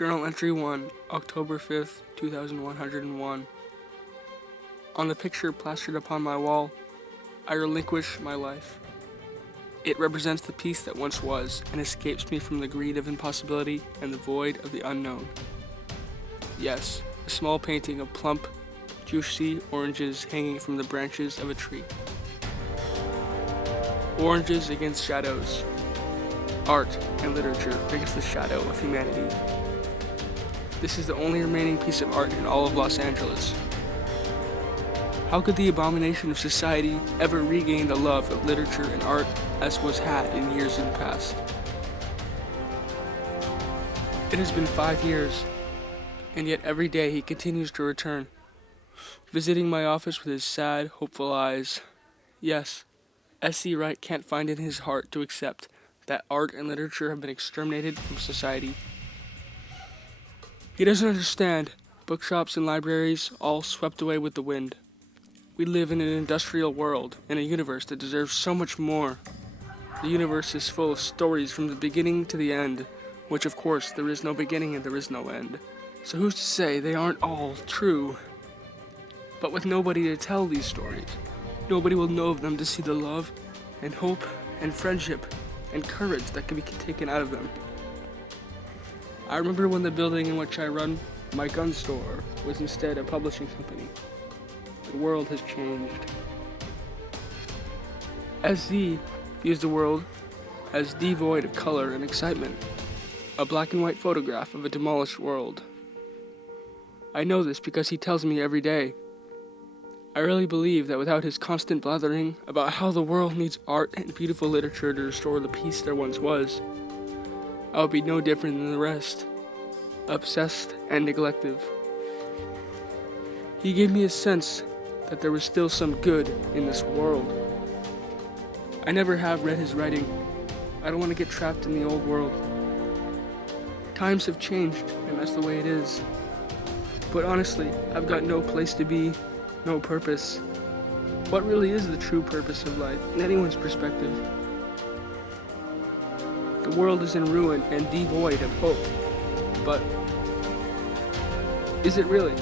Journal Entry 1, October 5th, 2101. On the picture plastered upon my wall, I relinquish my life. It represents the peace that once was, and escapes me from the greed of impossibility and the void of the unknown. Yes, a small painting of plump, juicy oranges hanging from the branches of a tree. Oranges against shadows. Art and literature against the shadow of humanity. This is the only remaining piece of art in all of Los Angeles. How could the abomination of society ever regain the love of literature and art as was had in years in the past? It has been 5 years, and yet every day he continues to return, visiting my office with his sad, hopeful eyes. Yes, S.C. Wright can't find in his heart to accept that art and literature have been exterminated from society. He doesn't understand. Bookshops and libraries all swept away with the wind. We live in an industrial world, in a universe that deserves so much more. The universe is full of stories from the beginning to the end, which of course there is no beginning and there is no end. So who's to say they aren't all true? But with nobody to tell these stories, nobody will know of them to see the love and hope and friendship and courage that can be taken out of them. I remember when the building in which I run my gun store was instead a publishing company. The world has changed. SZ views the world as devoid of color and excitement, a black and white photograph of a demolished world. I know this because he tells me every day. I really believe that without his constant blathering about how the world needs art and beautiful literature to restore the peace there once was, I would be no different than the rest, obsessed and neglective. He gave me a sense that there was still some good in this world. I never have read his writing. I don't want to get trapped in the old world. Times have changed, and that's the way it is. But honestly, I've got no place to be, no purpose. What really is the true purpose of life, in anyone's perspective? The world is in ruin and devoid of hope. But is it really?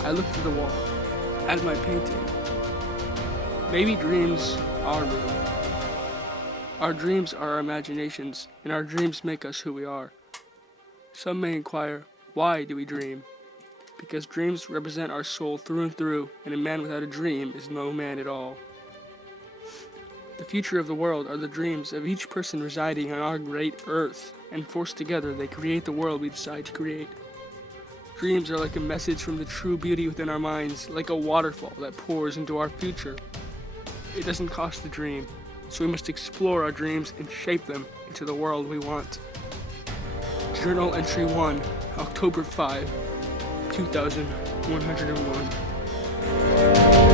I look to the wall, at my painting. Maybe dreams are real. Our dreams are our imaginations, and our dreams make us who we are. Some may inquire, why do we dream? Because dreams represent our soul through and through, and a man without a dream is no man at all. The future of the world are the dreams of each person residing on our great earth, and forced together they create the world we decide to create. Dreams are like a message from the true beauty within our minds, like a waterfall that pours into our future. It doesn't cost to dream, so we must explore our dreams and shape them into the world we want. Journal Entry 1, October 5, 2101.